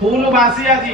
फूल बासी आज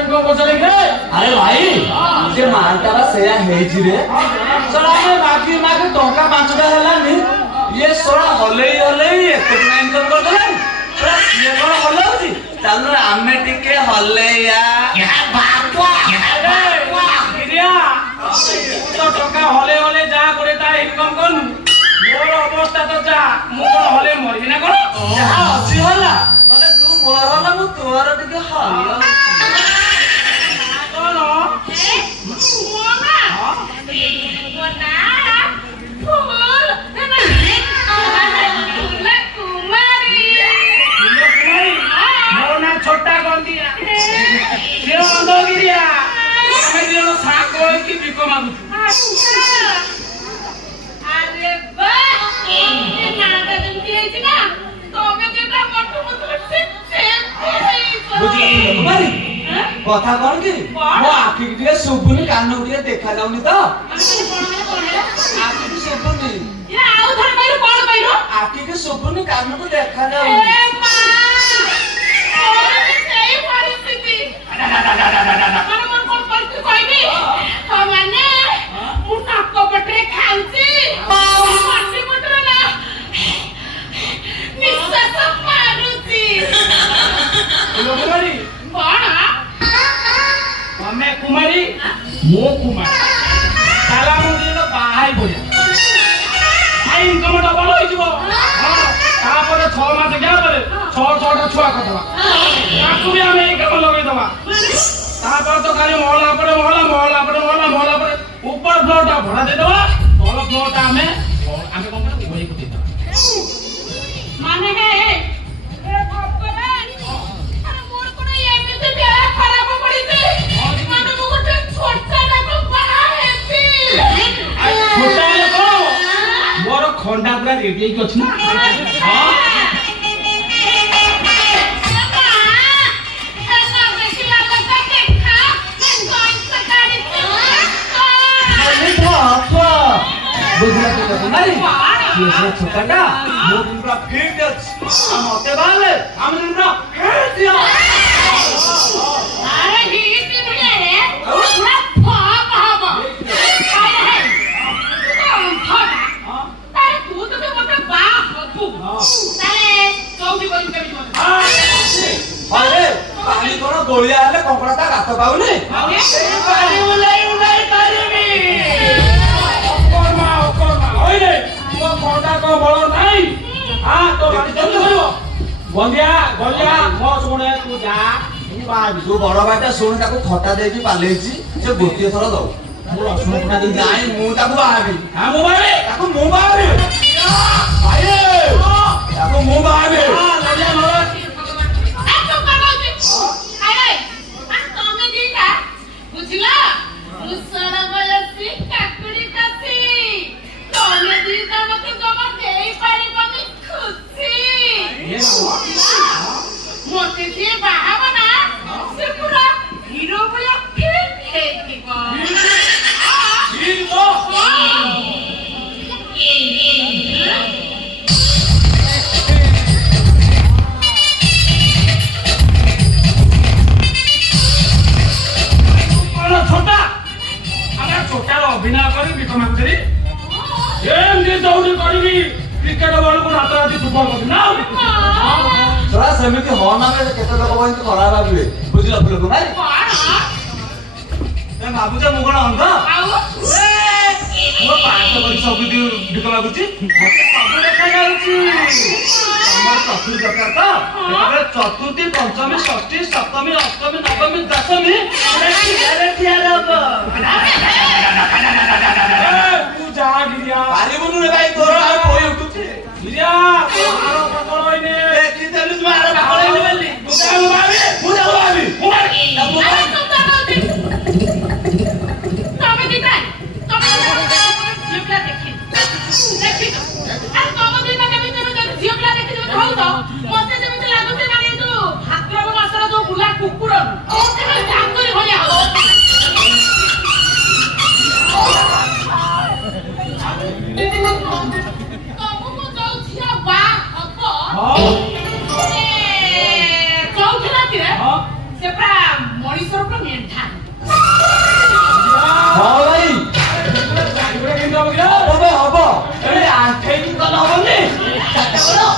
अरे भाई से मालटा सेया हेजी रे सरा में बाकी माके टंका 5टा हेलानी ये सरा हले एते इनकम कर देलन सरा ये कोन हले होची चालू आमे टिके हले या बापा गिरिया तो टंका हले जा करे ता इनकम करनु मोर अवस्था तो जा मो हले मरि ना कोन जा अछि होला माने तू मोर होला मु तोर टिके हल छोटा कर दिया गिरिया की बिको मांगू अरे कथा कौन की मो आखि के सुबुनी कान के देखा जाउनी तो आखि के सुबुनी ये आउ धर कइरो कोन कइरो आखि के सुबुनी कान को देखा जाउनी ए मां और सही परिस्थिति मन मन कोन परिस्थिति कहबी तो माने मु नाक पटरे खाउची माटी पटरे ना निश्वास मारुची कुमारी कोन हमें कुमारी मो कुमार ताला मु दिलो बाहाई बोलिया आई इनकम डबल होई जीवो हां तापर 6 मास गया बोले ଗୋଟେ ଛୁଆ କରିଦବା ତାକୁ ବି ଆମେ ଏଇ କାମ ଲଗେଇଦବା ତାପରେ ତ ଖାଲି ମହଲା ପରେ ମହଲା ମହଲା ପରେ ମହଲା ମହଲା ପରେ ଉପର ଫ୍ଲୋରଟା ଭଡା ଦେଇଦବା ତଳ ଫ୍ଲୋରଟା ଆମେ କଣ କରିବା ବହିକୁ ଦେଇଦବା ମାନେ ହେ ଭଗବାନ ମୋର କୋଣ ଏମିତି ବେଳା ଖରାପ ପଡିଛି ମାନେ ମୁଁ ଗୋଟେ ଛୋଟା ଟାକୁ ବାହା ହେବି ଛୋଟା ହେଲେ କଣ ମୋର ଖଣ୍ଡା ପୁରା ରେଡି ହେଇକି ଅଛି ନା ହଁ छोटा मुझे फिट मत बाहर आम अरे हिट नहीं रे पूरा फॉक हबो अरे तारे तू तो मते बाप तू तारे चौकी बंद कर अरे पानी कोन गोलिया हेले कंकड़ाटा गात पाउनी पानी उलाई उलाई करबी ओइले तो खंडा को बळ नाही हां तो गाड़ी जल्दी करिवो गलिया गलिया मो सुने तू जा जो बड़ भाईटा शुण ताको खटा देकी पालेची से गोटिए थर दो मु रसुण पुना दिन नाई मु ताको बाहाबी हां मु बाबे ताको मु बाहाबी भाई ताको मु बाहाबी हां गलिया मोर बुझला मुसड़ा बयसी काकुड़ी कासी तोने दीदा मते जमा देई पारिबनी खुशी ये मोते जे बाहाबना से पूरा हीरो भया फिट हेतिबो हीरो छोटा अगर छोटा अभिनय करी विक्रमांकरी एमती दौड़ी करी क्रिकेट बॉल को रात रात फुटबॉल कर ना थोड़ा समिति हो ना में केते लोग बंत खराब आबे बुझला फुल को नाही ए बाबूजा मु कोन अंध मो पाठ कर सब दी दिक लागुची मते सब देखा जाउची हमर चतुर्थ दरकार तो एबे चतुर्थी पंचमी षष्ठी सप्तमी अष्टमी नवमी दशमी ग्यारंटी आलब तू जा गिरिया पारी बनु रे भाई तोर आ कोई उठुची गिरिया आरो पकड़ होइने ए की देलुस मार पकड़ होइने बोली तू जाऊ बाबी मु जाऊ आबी तमे दिखाई तमे जियोप्ला देखि देखि अरे तमे दिन में तमे जियोप्ला देखि जब होउ तो मते जेमिति लागुते माने जो भाद्रव मासर जो बुला कुकुर ओते चांदुरी भलिया हो तमको जो छिया बा हबो हां ए चौथी राती रे हां से प्रा मणिसर प्रा मेंढा हां भाई चारिबडा केन जाबो गिरा होबे होबो ए आठे की कल होबनी चाटा करो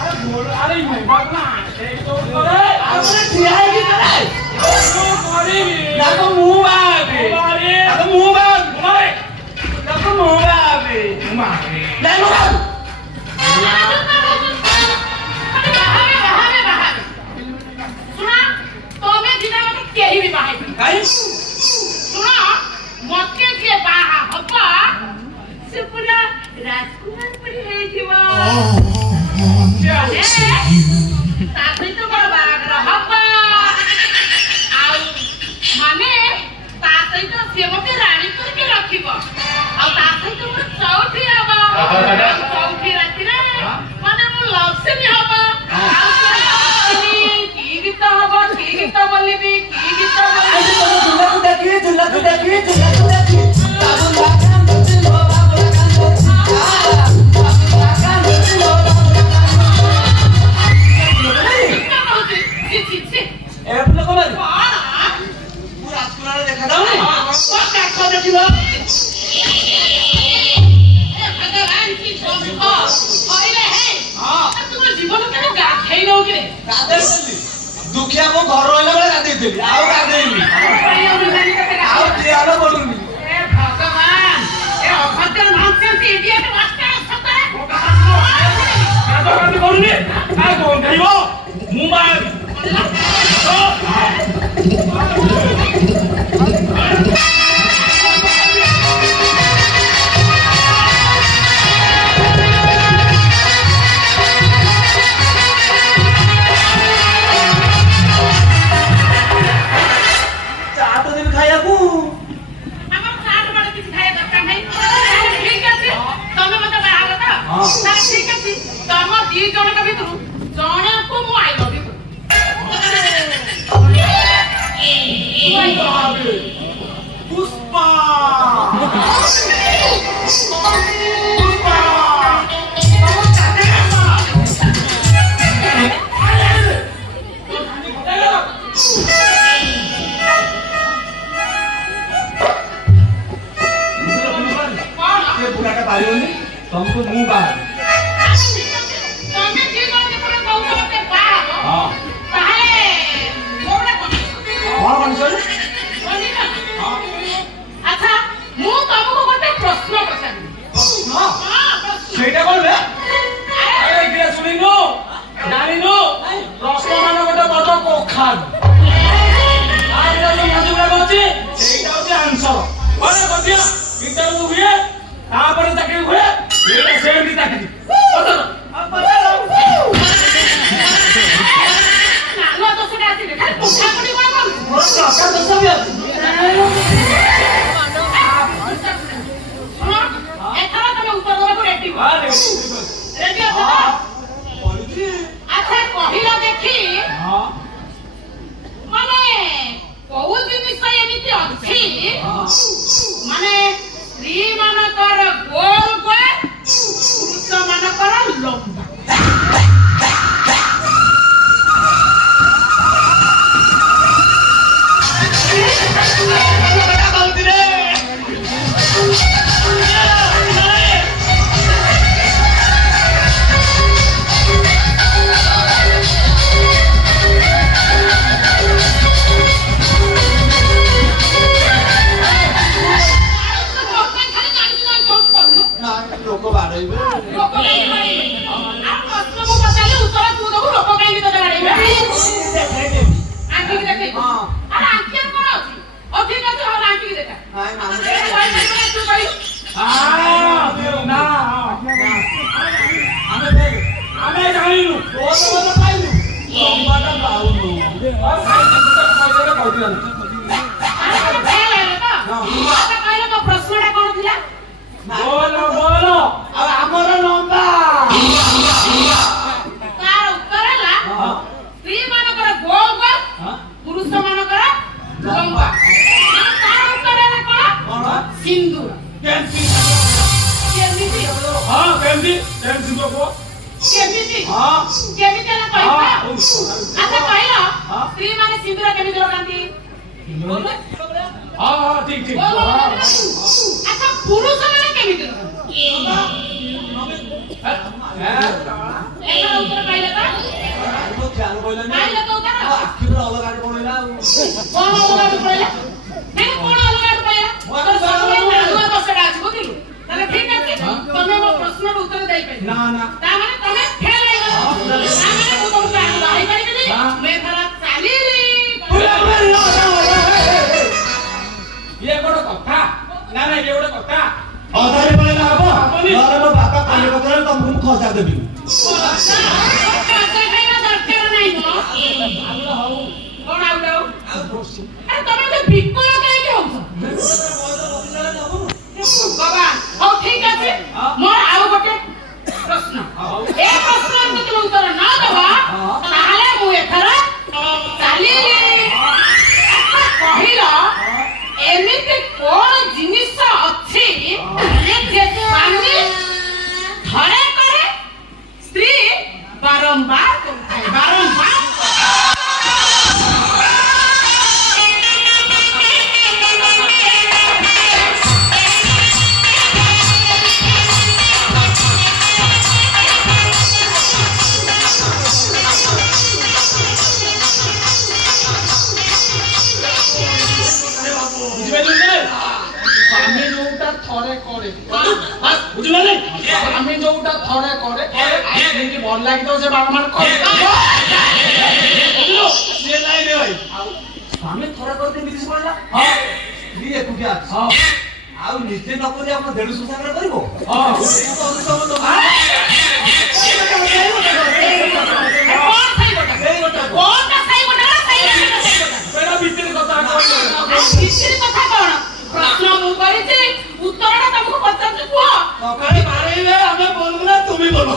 अरे मोर अरे मेंढा ना एक तो करे आमने ठिया की करे तो करी ताको मु बाबी बारे ताको मु बाबी मारे ताको मु बाबी मारे नहीं मु काई राजकुमार परी है जीवा ताकि तो बड़ा रहबा आउ माने ताकि तो सेवके रानी करके रखिबो आ ताकि तो चौथी हबा चौथी राती रे माने मु लव से भी हबा की गीत हबा की गीत बोलिबी की गीत बोलिबी झुला को देखी झुला को देखी झुला को देखी बाबू लाकान दिल हो बाबू लाकान बाबू लाकान दिल हो बाबू लाकान ए अपने को मारी तू राजकुमार देखा दाও नी देखो देखिबो ए भगवान की शोभा होइले है हां तुम जीवन के गाथै नो के गादे चली दुखिया को घर रहले बेले गादे देली आउ गादेइनी आउ कियालो बोलुनी ए भगवान ए अभद्र नॉनसेंस इडियट मास्टर सतरे कादो कादो करूनी आ कोन खाइबो मुंबा ଅଛି ମାନେ ସ୍ତ୍ରୀ ମାନଙ୍କର ଗୋଲ ଗୋଲ ପୁରୁଷ ମାନଙ୍କର ଲମ୍ବା ଲୋକ ବାଡେଇବେ ଲୋକ କାଇଁ ବାଡେଇବେ ଆଉ ପ୍ରଶ୍ନକୁ ପଚାରିଲେ ଉତ୍ତର ତୁ ଦବୁ ଲୋକ କାଇଁ ତତେ ବାଡେଇବେ ଆଣ୍ଟିକି ଦେଖେ ହଁ ଆରେ ଆଣ୍ଟି କଣ ଅଛି ଓ ଠିକ ଅଛି ହଉ ଆଣ୍ଟିକି ଦେଖା ନାଇଁ ମାମୁଁ ତୁ କହିଲୁ ନା ଆମେ ଜାଣିନୁ ପାଇଲୁ ଲମ୍ବାଟା ପାଉନୁ ପ୍ରଶ୍ନଟା କଣ ଥିଲା ବୋଲ ଆଉ ଆମର ଲମ୍ବା ତାର ଉତ୍ତର ହେଲା ସ୍ତ୍ରୀ ମାନଙ୍କର ଗୋଲ ଗୋଲ ପୁରୁଷ ମାନଙ୍କର ଲମ୍ବା ତାର ଉତ୍ତର ହେଲା କଣ ସିନ୍ଦୁର କେମିତି କେମିତି ହେଲା କହିବା ଆଚ୍ଛା କହିଲ ସ୍ତ୍ରୀ ମାନେ ସିନ୍ଦୁର କେମିତି ଲଗାନ୍ତି ଠିକ ଆଚ୍ଛା ପୁରୁଷ ମାନେ କେମିତି ଲଗାନ୍ତି ଏହାର ଉତ୍ତର କହିଲେ ତ କହିଲେ ତ ଉତ୍ତର ଆଖିରେ ଅଲଗା ପଡିଲା ଆଉ କଣ ଅଲଗା ପଡିଲା ନାଇଁ କଣ ଅଲଗା ପଡିଲା ତୋର ସବୁବେଳେ ନାଳୁଆ ଦଶଟା ଅଛି ବୁଝିଲୁ ତାହେଲେ ଠିକ ଅଛି ତମେ ମୋ ପ୍ରଶ୍ନର ଉତ୍ତର ଦେଇପାରିବ ନା ତା ମାନେ ତମେ ଫେଲ ହେଇଗଲ ତା ମାନେ ମୁଁ ତମକୁ ଆଗକୁ ବାହାରିପାରିବିନି ମୁଁ ଏଥର ଚାଲିଲି ଇଏ ଗୋଟେ କଥା ନା ଇଏ ଗୋଟେ କଥା ଅଧାରେ ପଳେଇଲା ହବ ନହେଲେ ମୋ ବାପା କାଲି ପକେଇଲେ ତମକୁ ମୁଁ ଖସା ଦେବି କଣ ଆଉ ତମେ ତ ବିକଳ କାହିଁକି ହଉଛ ବାବା ହଉ ଠିକ ଅଛି ମୋର ଆଉ ଗୋଟେ ପ୍ରଶ୍ନ ଏ ପ୍ରଶ୍ନର ଯଦି ଉତ୍ତର ନ ଦେବା ତାହେଲେ ମୁଁ ଏଥର ଚାଲିଲି କହିଲ ଏମିତି କଣ ଜିନିଷ ଅଛି ଯେ ସ୍ୱାମୀ ଥରେ କରେ ସ୍ତ୍ରୀ ବାରମ୍ବାର କରୁଥାଏ ବାରମ୍ବାର ସ୍ୱାମୀ ଯୋଉଟା ଥରେ କରେ ବୁଝିଲେ ସ୍ୱାମୀ ଯୋଉଟା ଥରେ କରେ ଯେମିତି ଭଲ ଲାଗିଥିବ ସେ ବାରମ୍ବାର କରେ ସ୍ୱାମୀ ଥରେ କରିତେ ବିଦେଶ ପଡିଲା ସ୍ତ୍ରୀ ଏକୁଟିଆ ଅଛି ଆଉ ନିଜେ ନ କରି ଆମ ଦେଢଶହ ସାଙ୍ଗରେ କରିବ କଥା କଣ ପ୍ରଶ୍ନ ମୁଁ କରିଛି ଉତ୍ତରଟା ତମକୁ ପଚାରୁଛି କୁହ ସକାଳେ ବାଡେଇଲେ ଆମେ ବୋଲୁ ନା ତୁମେ ବୋଲ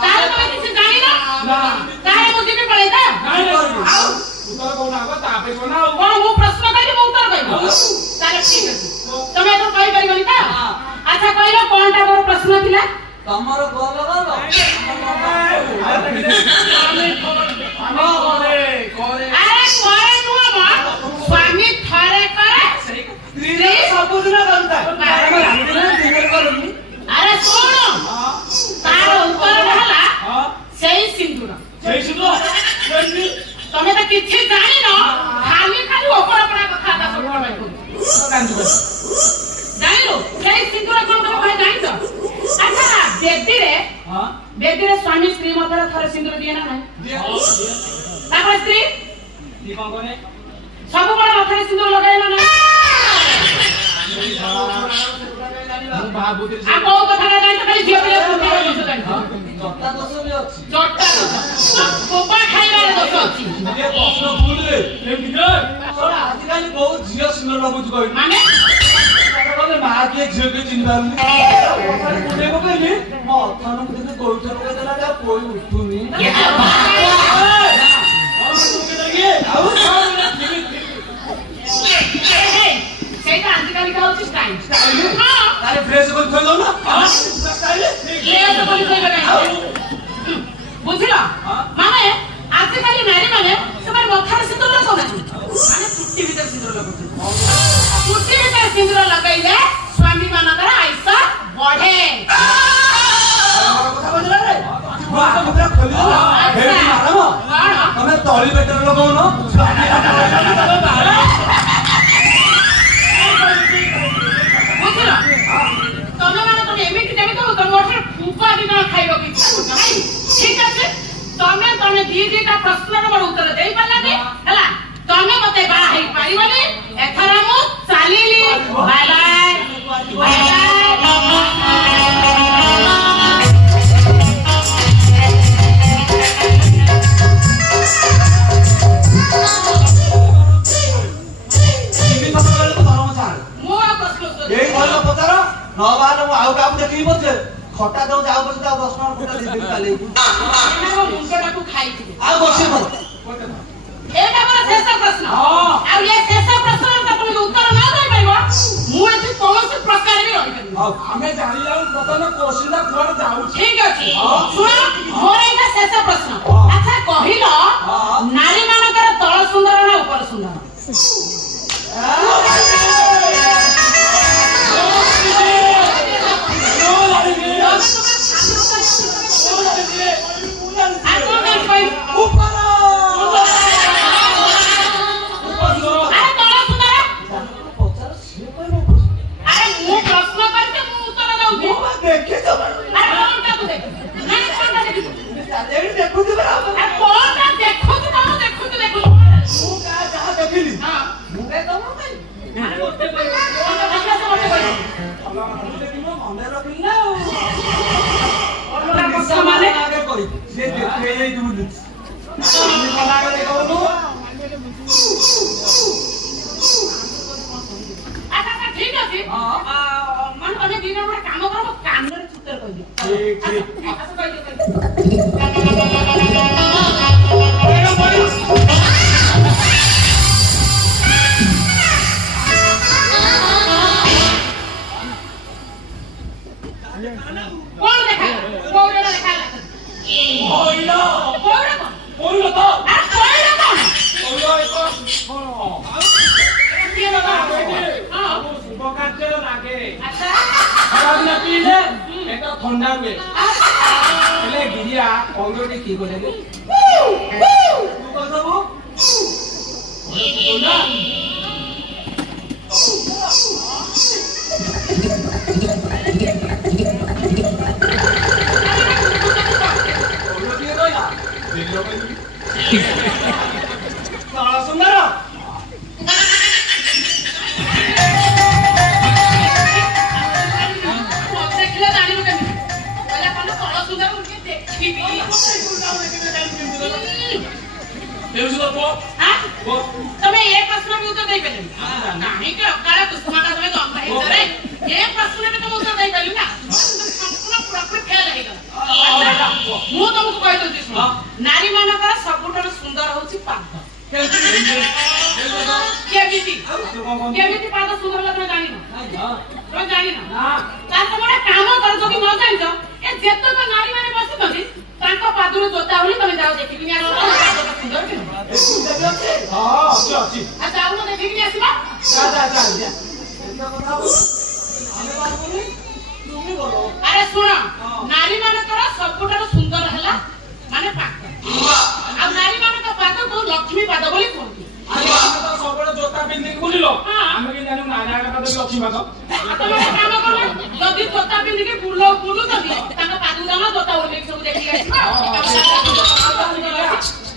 ତାହେଲେ ତମେ କିଛି ଜାଣିନ ତାହେଲେ ମୁଁ ଯିବି ପଳେଇତା ଉତ୍ତର କହୁନ ଆଗ ତାପରେ କଣ ଆଉ କଣ ମୁଁ ପ୍ରଶ୍ନ କହିଲି ମୁଁ ଉତ୍ତର କହିବି ତାହେଲେ ଠିକ ଅଛି ତମେ ଏଥର କହିପାରିବନି ତ ଆଚ୍ଛା କହିଲ କଣଟା ମୋର ପ୍ରଶ୍ନ ଥିଲା ତମର ଗଲ ଗଲ ଆରେ କରେ ନୁହଁ ମ ସ୍ୱାମୀ ଥରେ କରେ ସ୍ତ୍ରୀ ସବୁଦିନ କରୁଥାଏ ଆରେ ଶୁଣ ତାର ଉତ୍ତରଟା ହେଲା ସେଇ ସିନ୍ଦୁର ତମେ ତ କିଛି ଜାଣିନ ଖାଲି ଉପର ପଡା କଥା ଜାଣିଲୁ ସେଇ ସିନ୍ଦୁର କଣ ତମେ କହେ ଜାଣିଛ ଆଚ୍ଛା ବେଦିରେ ସ୍ୱାମୀ ସ୍ତ୍ରୀ ମଧ୍ୟରେ ଥରେ ସିନ୍ଦୁର ଦିଏ ନା ନାହିଁ ତାପରେ ସ୍ତ୍ରୀ ସବୁବେଳେ ମଥାରେ ସିନ୍ଦୁର ଲଗାଏ ନା ନାହିଁ ଆଉ କୋଉ କଥାଟା ଜାଣିଛ ଖାଲି ଝିଅ ପିଲା ଜଟା ଦୋଷ ବି ଅଛି ଜଟା କୋପା ଖାଇବାରେ ଦୋଷ ଅଛି ପ୍ରଶ୍ନ ଭୁଲରେ ଆଜିକାଲି ବହୁତ ଝିଅ ସୁନ୍ଦର ଲାଗୁଛି କହିଲି ମାନେ ମା କିଏ ଝିଅ କିଏ ଚିହ୍ନି ପାରୁନି ପକେଇଲି ମୋ ଅଥାନକୁ ଯଦି ଗୋଇଠା ପକେଇଦେଲା ଆଉ କୋଇ ଉଠୁନି ଅଛି ଷ୍ଟାଇଲ ଷ୍ଟାଇଲ ହଁ ତାରେ ଫ୍ରେଶ କରି ଥୋଇ ଦଉନ ଷ୍ଟାଇଲ ଡ୍ରେସ କରି ଥୋଇବେ କାହିଁକି ବୁଝିଲ ମାନେ ଆଜିକାଲି ନାରୀ ମାନେ ସେମାନେ ମଥାରେ ସିନ୍ଦୁର ଲଗାଉନାହାନ୍ତି ମାନେ ଚୁଟି ଭିତରେ ସିନ୍ଦୁର ଲଗାଉଛନ୍ତି ଚୁଟି ଭିତରେ ସିନ୍ଦୁର ଲଗାଇଲେ ସ୍ୱାମୀ ମାନଙ୍କର ଆୟୁଷ ବଢେ କଥା ବୁଝିଲା ରେ ମୁଁ ତ ମୁଦ୍ରା ଖୋଲି ଦେଲା ହେଇ ମାରମ ତମେ ତଳି ବେଟରେ ଲଗାଉନ ବୁଝିଲ ତମେ ମାନେ ତମେ ଏମିତି କେମିତି ହଉ ତମେ ଗୋଟେ ଫୁପା ଦିନ ଖାଇବାକୁ ଇଚ୍ଛା କରୁଛ ନାଇଁ ଠିକ ଅଛି ତମେ ଦିଟା ପ୍ରଶ୍ନର ମୋର ଉତ୍ତର ଦେଇ ପାରିଲାନି ହେଲା ତମେ ମତେ ବାହା ହେଇ ପାରିବନି ଏଥର ମୁଁ ଚାଲିଲି ବାଏ ବାଏ ବାଏ ଖଟା ଦଉ ଯାଉ ବସି ଆଉ 10 ଟଙ୍କା ଖଟା ଦେଇଦେବି କାଲି ମୁଣ୍ଡଟାକୁ ଖାଇଥିବେ ଆଉ ବସି ପଡ ଏଇଟା ମୋର ଶେଷ ପ୍ରଶ୍ନ ଆଉ ଏ ଶେଷ ପ୍ରଶ୍ନର ତମେ ଉତ୍ତର ନ ଦେଇପାରିବ ମୁଁ ଏଠି କୌଣସି ପ୍ରକାର ବି ରହିପାରିବି ଆମେ ଜାଣିଲା ପ୍ରଥମେ କୋଶ୍ଚିନ୍ଟା କୁଆଡେ ଯାଉଛି ଠିକ ଅଛି ଶୁଣ ମୋର ଏଇଟା ଶେଷ ପ୍ରଶ୍ନ ଆଚ୍ଛା କହିଲ ନାରୀ ମାନଙ୍କର ତଳ ସୁନ୍ଦର ନା ଉପର ସୁନ୍ଦର ঠিক আছে মানে তুমি দিন আমরা কাম করব কান্নরে চুতের কই দিও ঠিক আচ্ছা কই দিও কোন দেখা কোন দেখা ওইলো ওইলো ওইলো তো আর ওইলো তো ওইলো একো কি বাবা হ্যাঁ উপকার্যের লাগে আচ্ছা খরাদিন পিলে এটা ঠান্ডা হুয়ে ହେଲେ ଗିରିଆ ଅଙ୍ଗଟି କି କଲେ ତୁ କହିବୁ ନା ସୁନ୍ଦର ଦେଖିଲେ ଜାଣିବୁ କେମିତି କହିଲା କଣ ତଳ ସୁନ୍ଦର ମୁଁ ଦେଖିବି ତମେ ଏ ପ୍ରଶ୍ନ ବି ଉତ୍ତର ଦେଇପାରିବି କାହିଁକି ଅକାଳ କୁସୁମାଟା ତମେ ଜନ୍ମ ହେଇଛ ରେ ଏ ପ୍ରଶ୍ନରେ ତମେ ଉତ୍ତର ଦେଇପାରିଲି ନା ସମ୍ପୂର୍ଣ୍ଣ ପୁରାପୁରି ଫେଲ ହେଇଗଲା ମୁଁ ତମକୁ କହିଦଉଛି ଶୁଣ ନାରୀ ମାନଙ୍କର ସବୁଠାରୁ ସୁନ୍ଦର ହଉଛି ପାଦ କେମିତି କେମିତି ପାଦ ସୁନ୍ଦର ହେଲା ତମେ ଜାଣିନ ତମେ ଜାଣିନ ତାର ତମେ ଗୋଟେ କାମ କର ଯଦି ନ ଜାଣିଛ ଏ ଯେତେକ ନାରୀ ମାନେ ବସିଛନ୍ତି ତାଙ୍କ ପାଦରୁ ଜୋତା ଭଳି ତମେ ଯାଅ ଦେଖିକି ଆସ ପାଦଟା ସୁନ୍ଦର କି ଆଉ ଯାଉନ ଦେଖିକି ଆସିବା ଆରେ ଶୁଣ ନାରୀ ମାନଙ୍କର ସବୁଠାରୁ ସୁନ୍ଦର ହେଲା ମାନେ ପାଦ ଆଉ ନାରୀ ମାନଙ୍କ ପାଦକୁ ଲକ୍ଷ୍ମୀ ପାଦ ବୋଲି କୁହନ୍ତି ସବୁବେଳେ ଜୋତା ପିନ୍ଧିକି ବୁଲିଲ ଆମେ କି ଜାଣିବୁ ନାରୀ ଆଗ ପାଦ ଲକ୍ଷ୍ମୀ ପାଦ ତମେ କାମ କର ଯଦି ଜୋତା ପିନ୍ଧିକି ବୁଲୁଛନ୍ତି ତାଙ୍କ ପାଦକୁ ଯାଉନ ଜୋତା ଓହ୍ଲେଇକି ସବୁ ଦେଖିକି ଆସିବା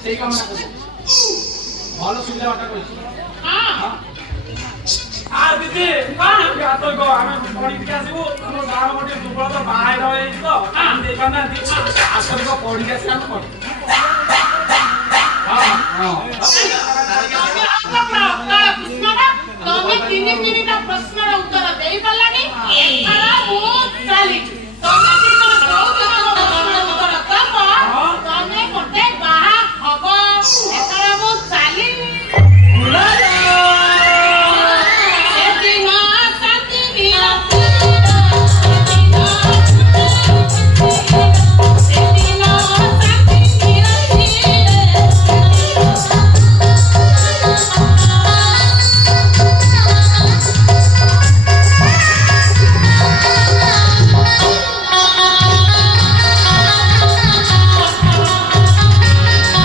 ସେଇ କାମଟା କରିବ ଭଲ ସୁବିଧା ବାଟ କରିଛି ହଁ আর দিদি আমি পড়িকি আসবো আমার গাঁর গোটে দুর্বল তো বাহাই রয়েছে তো আমি দেখবা না আসলে পড়িকি আসি আমি পড়ি ତମେ ତିନି ତିନିଟା ପ୍ରଶ୍ନର ଉତ୍ତର